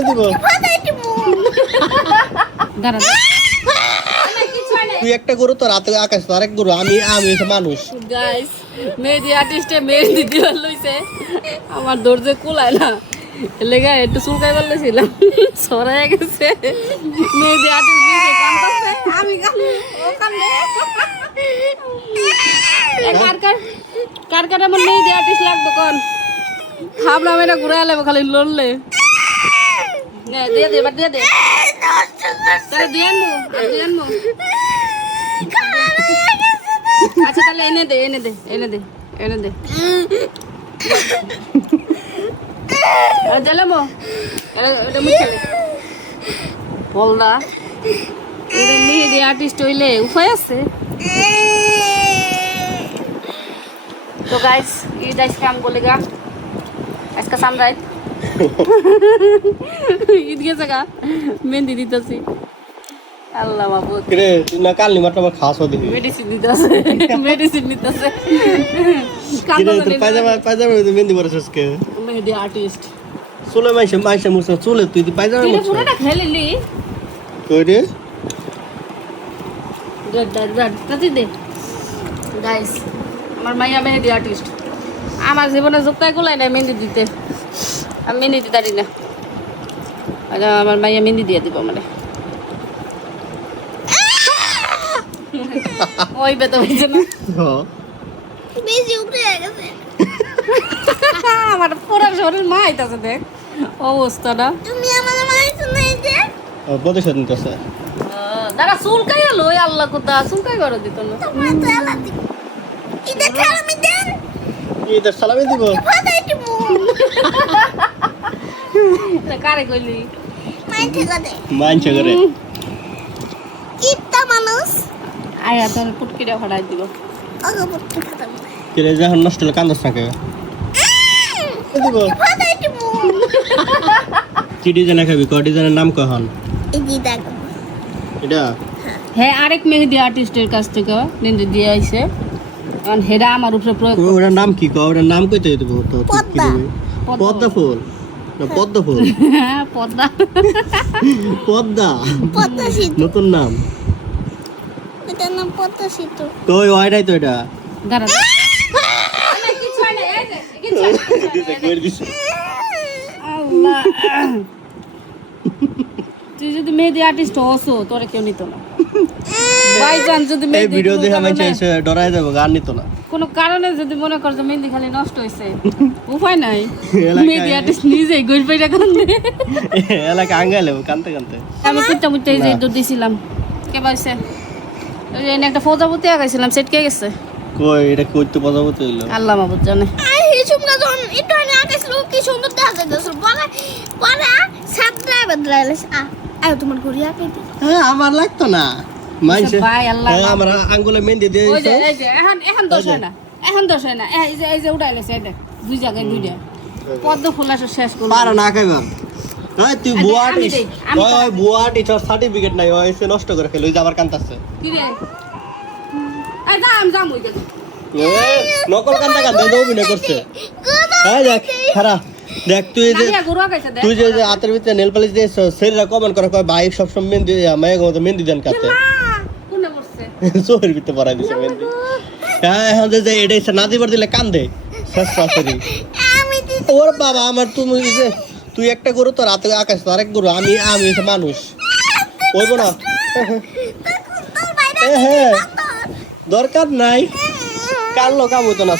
দিব দাঁড়া তুই একটা গরু তো রাতে আকাশ তো আরেক গরু আমি হচ্ছে মানুষ গাইস মেহেদি আর্টিস্টে মেহেদি দিবার লইছে আমার দরজে কুলায় না লেগা একটু চুলকাই বললেছিলাম সরাই গেছে মেহেদি আর্টিস্ট দিয়েছে কান্দছে আমি কান্দে ও কান্দে কার কার আমার মেহেদি আর্টিস্ট লাগতো কোন খাবলাম এটা ঘুরে আলাম খালি লড়লে দিয়ে দে এবার দিয়ে দে তাহলে দিয়ে আনবো আচ্ছা তাহলে এনে দে জ্বালাবো এটা মুখে বলদা এটা মেহেদি আর্টিস্ট হইলে উপায় আছে তো গাইস ঈদ আজকে আম বলেগা আজকে সামরাইত ঈদ গেছে গা মেহেন্দি দিতেছি আল্লাহ বাবুত রে তুই না কাল নিমাটা আমার খাওয়া দেখি মেডিসিন নিতেছে কিরে তোর পায়জামা মেহেন্দি পরেছিস কে মেহেদি আর্টিস্ট চুলে মাইসে মুছে চুলে তুই পায়জামা তুই মুছ পুরোটা খেলিলি কই রে তাতে দে গাইস আমার মাইয়া মেহেদি আর্টিস্ট আমার জীবনে যোগতাই গুলাই না মেহেন্দি দিতে আমি মেহেন্দি দিতে পারি না আমার মাইয়া মেহেন্দি দিয়ে দিব মানে ওই বেতো হয়েছে না বেশি উপরে গেছে আমার পুরো শরীর মাইতাছে দেখ অবস্থাটা তুমি আমার মাইছো না যে প্রতিশোধ নিতেছে দাঁড়া চুলকাই হলো ওই আল্লাহ কোথা চুলকাই করে দিত না তোমার তো আলাদা এটা খেলা আমি দেন ঈদের সালামি দিব ফাদাই তুমি কারে কইলি মাইছে করে মানছে করে কিত্তা মানুষ আয়া তোর পুটকিটা ফাটাই দিব ওগো পুত্র খতম কিরে যখন নষ্ট হলে কান্দস থাকে দিব ফাদাই তুমি কি ডিজাইন খাবি ক ডিজাইনের নাম কখন এই দি দেখো এটা হ্যাঁ আরেক মেহেদি আর্টিস্টের কাছ থেকে মেহেদি দিয়ে আইছে কারণ হেডা আমার উপরে প্রয়োগ ওটার নাম কি ক ওটার নাম কইতে হইতো তো পদ্মা। পদ্মা ফুল না পদ্ম ফুল হ্যাঁ পদ্মা পদ্মা পদ্মা সিদ্ধ নতুন নাম এটার নাম পদ্মা সিদ্ধ তো ওই ওইটাই তো এটা দাঁড়া আল্লাহ তুই যদি মেহেদি আর্টিস্ট হসো তোরে কেউ নিত না ভাইজান যদি এই মেহেদি ভিডিও দেখে আমি কোনো চাইছে ডরাই যাবো গান নিত না কোনো কারণে যদি মনে কর যে মেহেদি খালি নষ্ট হয়েছে উপায় নাই এলাকায়- মেহেদি আর্টিস্ট নিজেই গই পাইটা কান্দে এলাকা আঙ্গাইলে কানতে কানতে আমি কুত্তা মুত্তা এই যে দুধ দিছিলাম কে পাইছে ওই যে এনে একটা প্রজাপতি আগাইছিলাম সেটকে গেছে কই এটা কইতে প্রজাপতি হইলো আল্লাহ মাহবুব জানে আর হিসুম না যখন একটু আগে আকাশ লোক কি সুন্দর দেখা যাইতেছিল পরে পরে সাতটা বদলাইলে আয় তোমার ঘুরি আঁকে দি হ্যাঁ আমার লাগতো না মানছে ভাই, আল্লাহ হ্যাঁ, আমরা আঙ্গুলে মেহেন্দি দিয়ে ওই যে দিছো এই যে এখন দোষ হয় না এই যে উঠাইলেছে এই দেখ দুই জায়গায় দুইটা পদ্ম ফুল আসে শেষ করবো পারো না খাইবা হ্যাঁ তুই আমি বুয়া দেই, আর্টিস্ট আমি ওই বুয়া আর্টিস্ট সার্টিফিকেট নাই ওই এসে নষ্ট করে ফেল ওই যে আবার কান্তাছে কি রে এই যাম ওই দেখো নকল কান্দা কান্দা অভিনয় করছে হ্যাঁ দেখ খারাপ দেখ তুই যে নামিয়া গরু আগাইছে দেখ তুই যে হাতের ভিতরে নেল পালিশ দিয়ে শরীরে কমেন্ট করে কয় ভাই সবসময় মেহেন্দি মায়ের মতো মেহেন্দি দেন কাতে কোনে পড়ছে চোখের ভিতরে পরাই দিছে মেহেন্দি হ্যাঁ এখন যে এটা ইচ্ছা না দিবার দিলে কান্দে শেষ পাশরি আমি দি ওর বাবা আমার তুমি যে তুই একটা গরু তো রাতে আকাশ তো আরেক গরু আমি হচ্ছে মানুষ ওইব না তোর বাইরে হ্যাঁ দরকার নাই কাল কাম হতো না